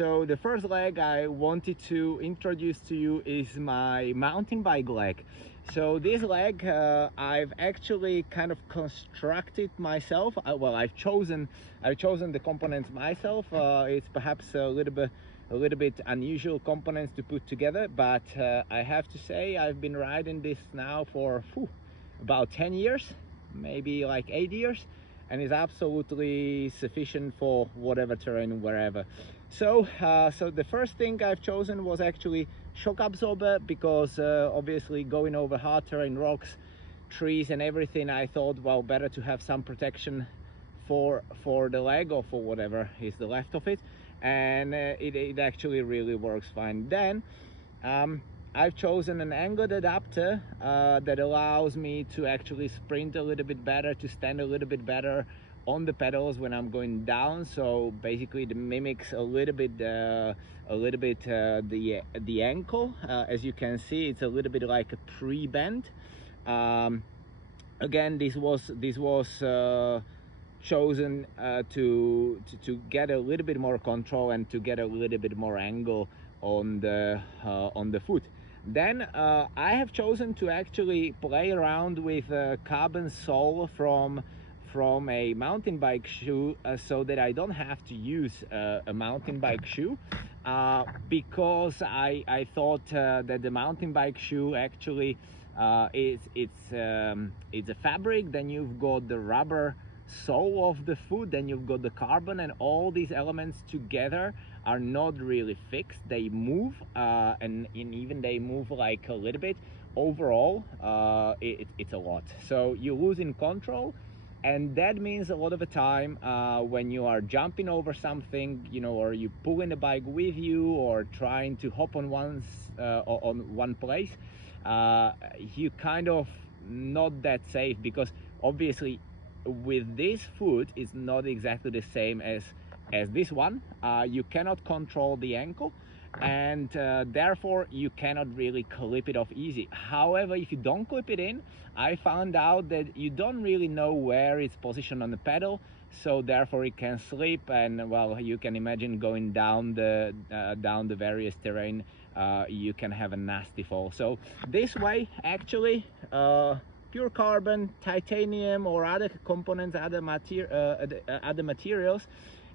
So the first leg I wanted to introduce to you is my mountain bike leg. So this leg I've actually kind of constructed myself. Well, I've chosen the components myself. It's perhaps a little bit unusual components to put together, but I have to say I've been riding this now for about 10 years, maybe like 8 years, and is absolutely sufficient for whatever terrain, wherever. So so the first thing I've chosen was actually shock absorber, because obviously going over hard terrain, rocks, trees and everything, I thought, well, better to have some protection for the leg, or for whatever is the left of it, and it actually really works fine. Then I've chosen an angled adapter that allows me to actually sprint a little bit better, to stand a little bit better on the pedals when I'm going down. So basically it mimics a little bit the ankle. As you can see, it's a little bit like a pre-bend. Again, this was chosen to get a little bit more control and to get a little bit more angle on the foot. Then I have chosen to actually play around with a carbon sole from a mountain bike shoe, so that I don't have to use a mountain bike shoe, because I thought that the mountain bike shoe actually it's a fabric, then you've got the rubber sole of the foot, then you've got the carbon, and all these elements together are not really fixed. They move, and even they move like a little bit. Overall it's a lot, so you lose in control, and that means a lot of the time when you are jumping over something, you know, or you pulling the bike with you, or trying to hop on one place, you kind of not that safe, because obviously with this foot it's not exactly the same as this one. You cannot control the ankle, and therefore you cannot really clip it off easy. However, if you don't clip it in, I found out that you don't really know where it's positioned on the pedal, so therefore it can slip, and well, you can imagine going down the various terrain, you can have a nasty fall. So this way, actually, pure carbon, titanium, or other components, other materials,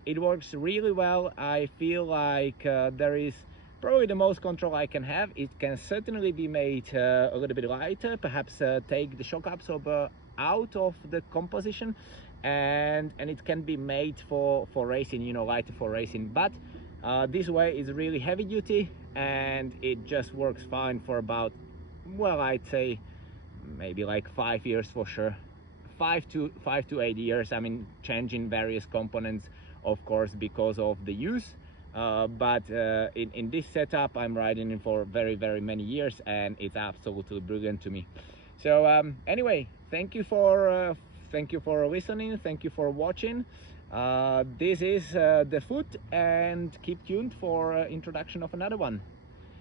it works really well. I feel like there is probably the most control I can have. It can certainly be made a little bit lighter, perhaps take the shock absorber out of the composition, and it can be made for racing, you know, lighter for racing. But this way is really heavy duty, and it just works fine for about, well, I'd say maybe like 5 years for sure. 5 to 8 years. I mean, changing various components, of course, because of the use, but in this setup I'm riding it for very many years, and it's absolutely brilliant to me. So anyway, thank you for listening, thank you for watching. This is the foot, and keep tuned for introduction of another one.